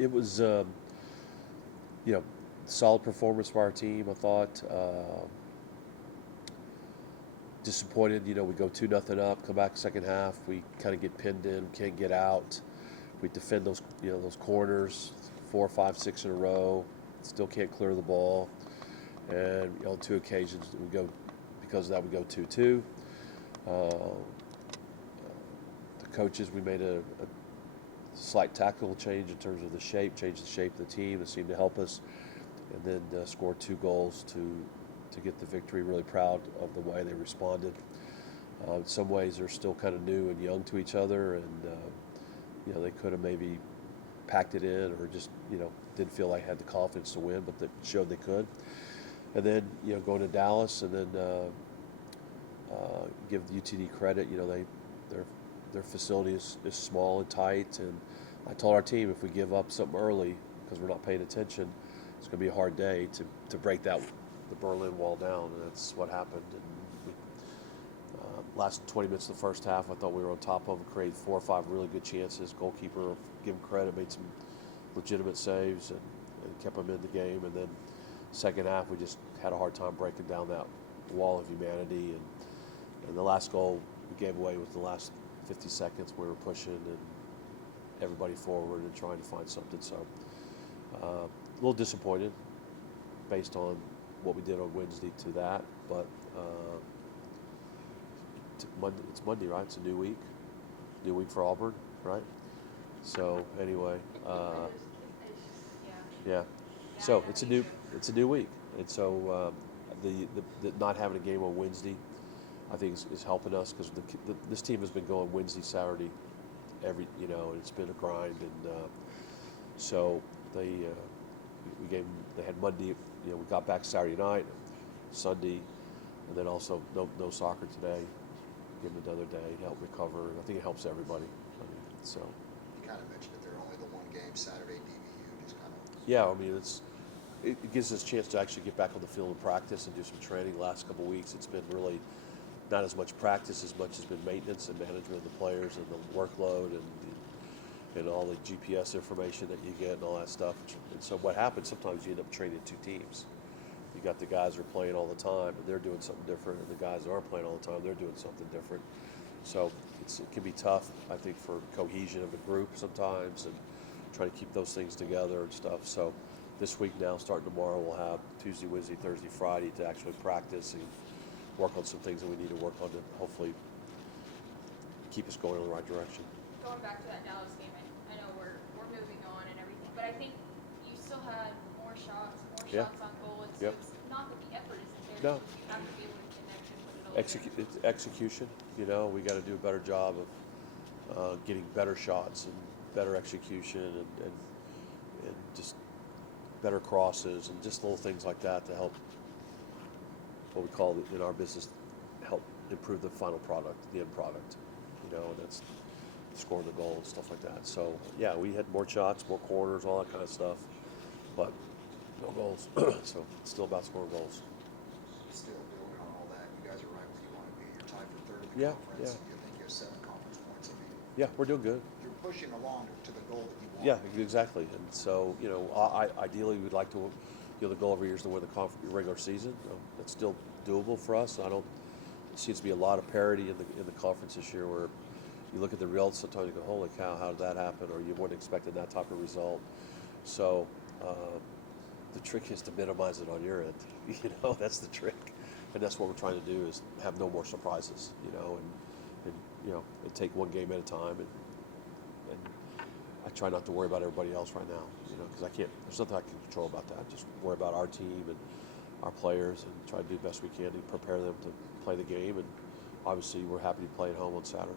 it was, solid performance by our team. I thought. Disappointed, we go 2-0 up, come back second half, we kind of get pinned in, can't get out. We defend those corners, 4, 5, 6 in a row, still can't clear the ball. And on 2 occasions, because of that, we go 2-2. The coaches, we made a slight tactical change in terms of changed the shape of the team that seemed to help us, and then scored 2 goals to get the victory. Really proud of the way they responded. In some ways, they're still kind of new and young to each other, and they could have maybe packed it in, or just didn't feel like had the confidence to win, but they showed they could. And then going to Dallas, and then give the UTD credit. Their facility is small and tight, and I told our team if we give up something early because we're not paying attention, it's going to be a hard day to break the Berlin Wall down, and that's what happened. And last 20 minutes of the first half, I thought we were on top of them, created 4 or 5 really good chances. Goalkeeper, give him credit, made some legitimate saves and kept them in the game. And then second half, we just had a hard time breaking down that wall of humanity. And the last goal we gave away with the last 50 seconds. We were pushing and everybody forward and trying to find something. So a little disappointed based on what we did on Wednesday to that, but it's Monday, right? It's a new week for Auburn, right? So anyway, yeah. So it's a new week, and so the not having a game on Wednesday, I think is helping us, because this team has been going Wednesday, Saturday, and it's been a grind, and so they had Monday. We got back Saturday night, Sunday, and then also no soccer today. Give them another day, help recover. I think it helps everybody. So. You kind of mentioned that they're only the one game Saturday DBU, just kind of. Yeah, it gives us a chance to actually get back on the field and practice and do some training. The last couple of weeks, it's been really not as much practice as much as been maintenance and management of the players and the workload and all the GPS information that you get and all that stuff. And so what happens, sometimes you end up training 2 teams. You got the guys who are playing all the time, and they're doing something different, and the guys who aren't playing all the time, they're doing something different. So it can be tough, I think, for cohesion of the group sometimes, and try to keep those things together and stuff. So this week now, starting tomorrow, we'll have Tuesday, Wednesday, Thursday, Friday to actually practice and work on some things that we need to work on to hopefully keep us going in the right direction. Going back to that Dallas game, I know we're moving on and everything, but I think you still had more shots on goal. It's not that the effort isn't there. No. You have to be able to connect and put it all It's execution. We got to do a better job of getting better shots and better execution and just better crosses and just little things like that to help what we call in our business help improve the final product, the end product. And that's scoring the goal and stuff like that. So yeah, we had more shots, more corners, all that kind of stuff, but no goals. So it's still about scoring goals. Still building on all that, you guys are right where you want to be. You're tied for 3rd in the Yeah, conference. yeah. You think you have 7 conference points. Yeah, we're doing good. You're pushing along to the goal that you want. Yeah, exactly. And so, ideally we'd like to, the goal every year is to win the regular season. That's still doable for us. It seems to be a lot of parity in the conference this year, where you look at the results, sometimes you go, holy cow, how did that happen? Or you weren't expecting that type of result. So the trick is to minimize it on your end. That's the trick. And that's what we're trying to do, is have no more surprises, and take one game at a time. And I try not to worry about everybody else right now, because there's nothing I can control about that. Just worry about our team and our players and try to do the best we can to prepare them to play the game. And obviously we're happy to play at home on Saturday.